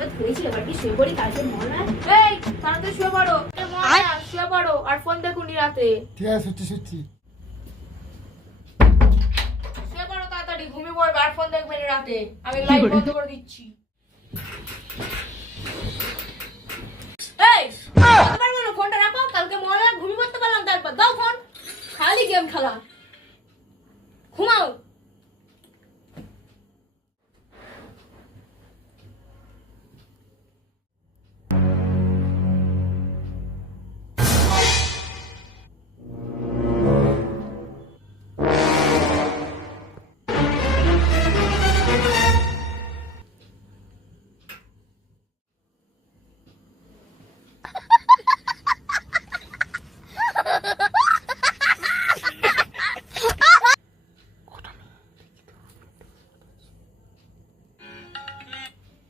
হয়েছিল এবার কি শুয়ে পড়ি কালকে মনে হয়। এই তাড়াতাড়ি শুয়ে পড়ো, শুয়ে পড়ো আর ফোন দেখুনি রাতে। ঠিক আছে, সত্যি সত্যি। শুয়ে পড়ো তাড়াতাড়ি, ঘুমিয়ে পড়বে আর ফোন দেখবে না রাতে। আমি লাইট বন্ধ করে দিচ্ছি। এই কতবার বলো ফোনটা রাখো, কালকে মনে হয় ঘুমিয়ে পড়তে পারলাম তারপর দাও ফোন, খালি গেম খেলা। ঘুমাও।